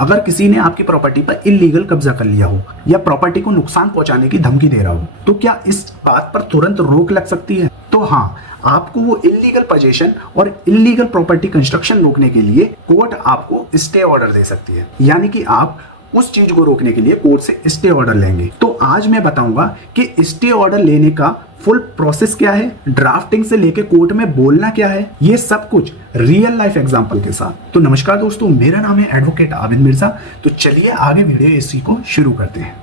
अगर किसी ने आपकी प्रॉपर्टी पर इलीगल कब्जा कर लिया हो या प्रॉपर्टी को नुकसान पहुंचाने की धमकी दे रहा हो, तो क्या इस बात पर तुरंत रोक लग सकती है? तो हाँ, आपको वो इलीगल पोजीशन और इलीगल प्रॉपर्टी कंस्ट्रक्शन रोकने के लिए कोर्ट आपको स्टे ऑर्डर दे सकती है, यानी कि आप उस चीज को रोकने के लिए कोर्ट से स्टे ऑर्डर लेंगे। तो आज मैं बताऊंगा कि स्टे ऑर्डर लेने का फुल प्रोसेस क्या है, ड्राफ्टिंग से लेके कोर्ट में बोलना क्या है, ये सब कुछ रियल लाइफ एग्जांपल के साथ। तो नमस्कार दोस्तों, मेरा नाम है एडवोकेट आबिद मिर्जा। तो चलिए आगे वीडियो इसी को शुरू करते हैं।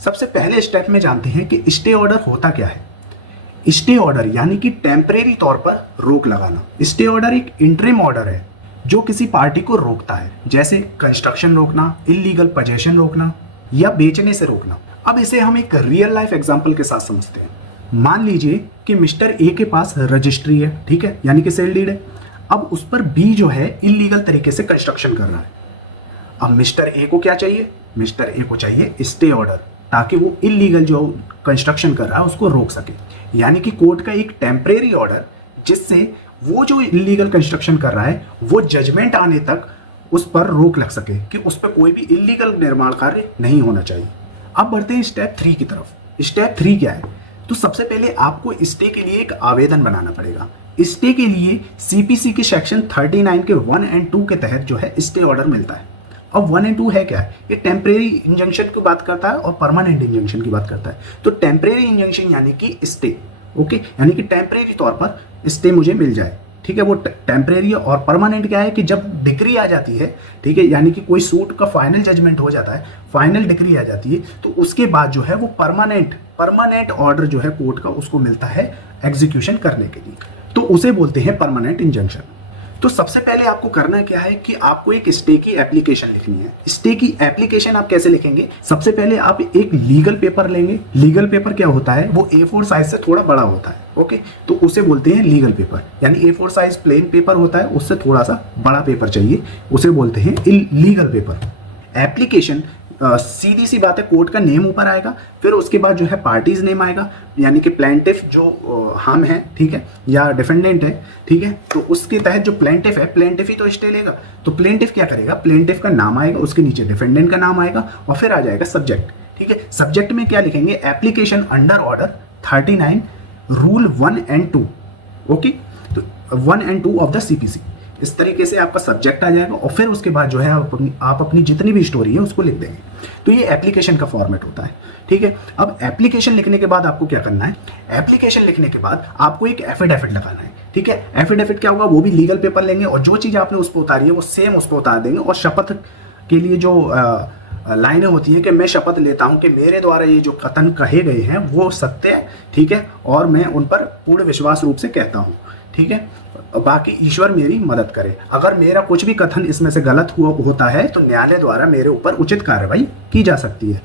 सबसे पहले स्टेप में जानते हैं कि स्टे ऑर्डर होता क्या है। स्टे ऑर्डर यानी कि टेम्परेरी तौर पर रोक लगाना। स्टे ऑर्डर एक इंटरिम ऑर्डर है जो किसी पार्टी को रोकता है, जैसे कंस्ट्रक्शन रोकना, इलीगल पोजेशन रोकना या बेचने से रोकना। अब इसे हम एक रियल लाइफ एग्जांपल के साथ समझते हैं। मान लीजिए कि मिस्टर ए के पास रजिस्ट्री है, ठीक है, यानी कि सेल डीड है। अब उस पर बी जो है इलीगल तरीके से कंस्ट्रक्शन कर रहा है। अब मिस्टर ए को क्या चाहिए? मिस्टर ए को चाहिए स्टे ऑर्डर, ताकि वो इलीगल जो कंस्ट्रक्शन कर रहा है उसको रोक सके। यानी कि कोर्ट का एक टेम्परेरी ऑर्डर, जिससे वो जो इलीगल कंस्ट्रक्शन कर रहा है वो जजमेंट आने तक उस पर रोक लग सके कि उस पर कोई भी इलीगल निर्माण कार्य नहीं होना चाहिए। अब बढ़ते हैं स्टेप 3 की तरफ। स्टेप 3 क्या है? तो सबसे पहले आपको स्टे के लिए एक आवेदन बनाना पड़ेगा। स्टे के लिए सीपीसी के सेक्शन 39 के 1 और 2 के तहत जो है स्टे ऑर्डर मिलता है। अब 1 और 2 है क्या है? ये टेम्परेरी इंजंक्शन की बात करता है और परमानेंट इंजंक्शन की बात करता है। तो टेम्परेरी इंजंक्शन यानी कि स्टे, ओके, यानी कि टेम्परेरी तौर पर स्टे मुझे मिल जाए, ठीक है, वो टेम्परेरी। और परमानेंट क्या है कि जब डिक्री आ जाती है, ठीक है, यानी कि कोई सूट का फाइनल जजमेंट हो जाता है, फाइनल डिक्री आ जाती है, तो उसके बाद जो है वो परमानेंट ऑर्डर जो है कोर्ट का उसको मिलता है एग्जीक्यूशन करने के लिए, तो उसे बोलते हैं परमानेंट इंजंक्शन। तो सबसे पहले आपको करना क्या है कि आपको एक स्टे की एप्लीकेशन लिखनी है। स्टे की एप्लीकेशन आप कैसे लिखेंगे? सबसे पहले आप एक लीगल पेपर लेंगे। लीगल पेपर क्या होता है? वो A4 साइज से थोड़ा बड़ा होता है, ओके, तो उसे बोलते हैं लीगल पेपर। यानी A4 साइज प्लेन पेपर होता है, उससे थोड़ा सा बड़ा पेपर चाहिए, उसे बोलते हैं लीगल पेपर। एप्लीकेशन, सीधी सी बात है, कोर्ट का नेम ऊपर आएगा, फिर उसके बाद जो है पार्टीज नेम आएगा, यानी कि प्लेंटिफ जो हम हैं, ठीक है, या डिफेंडेंट है, ठीक है, तो उसके तहत जो प्लेंटिफ है, प्लेंटिफ ही तो स्टे लेगा। तो प्लेंटिफ क्या करेगा? प्लेंटिफ का नाम आएगा, उसके नीचे डिफेंडेंट का नाम आएगा और फिर आ जाएगा सब्जेक्ट, ठीक है। सब्जेक्ट में क्या लिखेंगे? एप्लीकेशन अंडर ऑर्डर 39 रूल 1 और 2, ओके, तो 1 और 2 ऑफ द सीपीसी। इस तरीके से आपका सब्जेक्ट आ जाएगा और फिर उसके बाद जो है आप अपनी जितनी भी स्टोरी है उसको लिख देंगे। तो ये एप्लीकेशन का फॉर्मेट होता है, ठीक है। अब एप्लीकेशन लिखने के बाद आपको क्या करना है? एप्लीकेशन लिखने के बाद आपको एक एफिडेविट लगाना है, ठीक है। एफिडेविट क्या होगा? वो भी लीगल पेपर लेंगे और जो चीज़ आपने उस पर उतारी है वो सेम उस पर उतार देंगे। और शपथ के लिए जो लाइनें होती हैं कि मैं शपथ लेता हूं कि मेरे द्वारा ये जो कथन कहे गए हैं वो सत्य है, ठीक है, और मैं उन पर पूर्ण विश्वास रूप से कहता हूं, ठीक है। बाकी ईश्वर मेरी मदद करे। अगर मेरा कुछ भी कथन इसमें से गलत होता है तो न्यायालय द्वारा मेरे ऊपर उचित कार्रवाई की जा सकती है,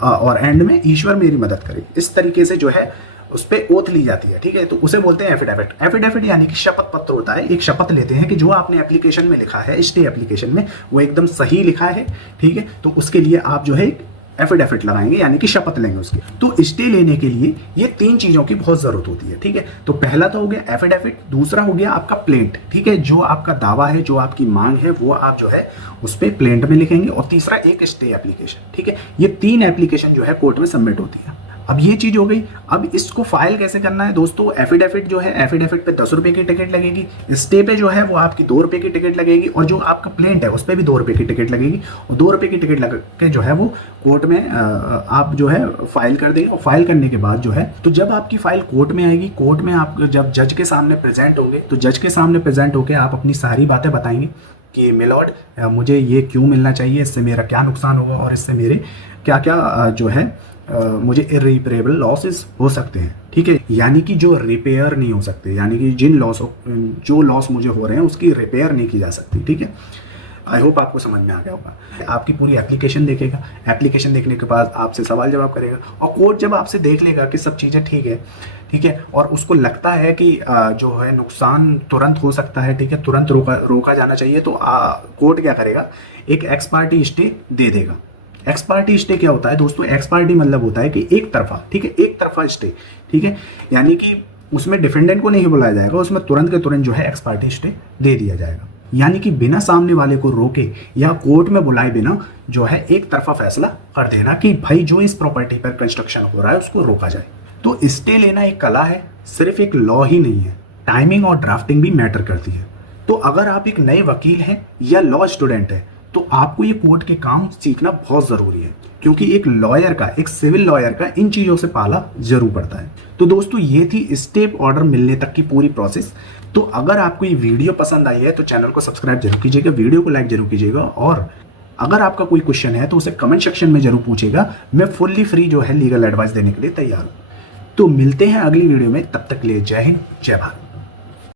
और एंड में ईश्वर मेरी मदद करे। इस तरीके से जो है उस पर ओथ ली जाती है, ठीक है, तो उसे बोलते हैं एफिडेविट। एफिडेविट यानी कि शपथ पत्र होता है। एक शपथ लेते हैं कि जो आपने एप्लीकेशन में लिखा है, स्टे एप्लीकेशन में, वो एकदम सही लिखा है, ठीक है, तो उसके लिए आप जो है एफिडेविट लगाएंगे, यानी कि शपथ लेंगे उसकी। तो स्टे लेने के लिए ये 3 चीज़ों की बहुत ज़रूरत होती है, ठीक है। तो पहला तो हो गया एफिडेविट, दूसरा हो गया आपका प्लेंट, ठीक है, जो आपका दावा है, जो आपकी मांग है, वो आप जो है उस पर प्लेंट में लिखेंगे, और तीसरा एक स्टे एप्लीकेशन, ठीक है। ये 3 एप्लीकेशन जो है कोर्ट में सबमिट होती है। अब ये चीज़ हो गई। अब इसको फाइल कैसे करना है दोस्तों? एफिडेविट जो है, एफिडेविट पे 10 रुपये की टिकट लगेगी, स्टे पे जो है वो आपकी 2 रुपये की टिकट लगेगी, और जो आपका प्लेंट है उस पर भी 2 रुपये की टिकट लगेगी। और 2 रुपये की टिकट लग के जो है वो कोर्ट में आप जो है फाइल कर देंगे। और फाइल करने के बाद जो है, तो जब आपकी फाइल कोर्ट में आएगी, कोर्ट में आप जब जज के सामने प्रेजेंट होंगे, तो जज के सामने प्रेजेंट होकर आप अपनी सारी बातें बताएंगे कि मिलॉर्ड, मुझे ये क्यों मिलना चाहिए, इससे मेरा क्या नुकसान होगा, और इससे मेरे क्या क्या जो है मुझे इरिपेरेबल लॉसेस हो सकते हैं, ठीक है, यानी कि जो रिपेयर नहीं हो सकते, यानी कि जो लॉस मुझे हो रहे हैं उसकी रिपेयर नहीं की जा सकती, ठीक है। आई होप आपको समझ में आ गया होगा। आपकी पूरी एप्लीकेशन देखेगा, एप्लीकेशन देखने के बाद आपसे सवाल जवाब करेगा, और कोर्ट जब आपसे देख लेगा कि सब चीज़ें ठीक है, और उसको लगता है कि जो है नुकसान तुरंत हो सकता है, ठीक है, तुरंत रोका जाना चाहिए, तो कोर्ट क्या करेगा? एक एक्स पार्टी स्टे दे देगा। एक्स पार्टी स्टे क्या होता है दोस्तों? एक्स पार्टी मतलब होता है कि एक तरफा, ठीक है, एक तरफा स्टे, ठीक है, यानी कि उसमें डिफेंडेंट को नहीं बुलाया जाएगा, उसमें तुरंत के तुरंत जो है एक्स पार्टी स्टे दे दिया जाएगा, यानी कि बिना सामने वाले को रोके या कोर्ट में बुलाए बिना जो है एक तरफा फैसला कर देना कि भाई जो इस प्रॉपर्टी पर कंस्ट्रक्शन हो रहा है उसको रोका जाए। तो स्टे लेना एक कला है, सिर्फ एक लॉ ही नहीं है, टाइमिंग और ड्राफ्टिंग भी मैटर करती है। तो अगर आप एक नए वकील हैं या लॉ स्टूडेंट हैं तो आपको ये कोर्ट के काम सीखना बहुत ज़रूरी है, क्योंकि एक लॉयर का, एक सिविल लॉयर का इन चीज़ों से पाला जरूर पड़ता है। तो दोस्तों ये थी स्टे ऑर्डर मिलने तक की पूरी प्रोसेस। तो अगर आपको ये वीडियो पसंद आई है तो चैनल को सब्सक्राइब जरूर कीजिएगा, वीडियो को लाइक जरूर कीजिएगा, और अगर आपका कोई क्वेश्चन है तो उसे कमेंट सेक्शन में जरूर पूछेगा। मैं फुल्ली फ्री जो है लीगल एडवाइस देने के लिए तैयार हूँ। तो मिलते हैं अगली वीडियो में, तब तक के लिए जय हिंद, जय भारत।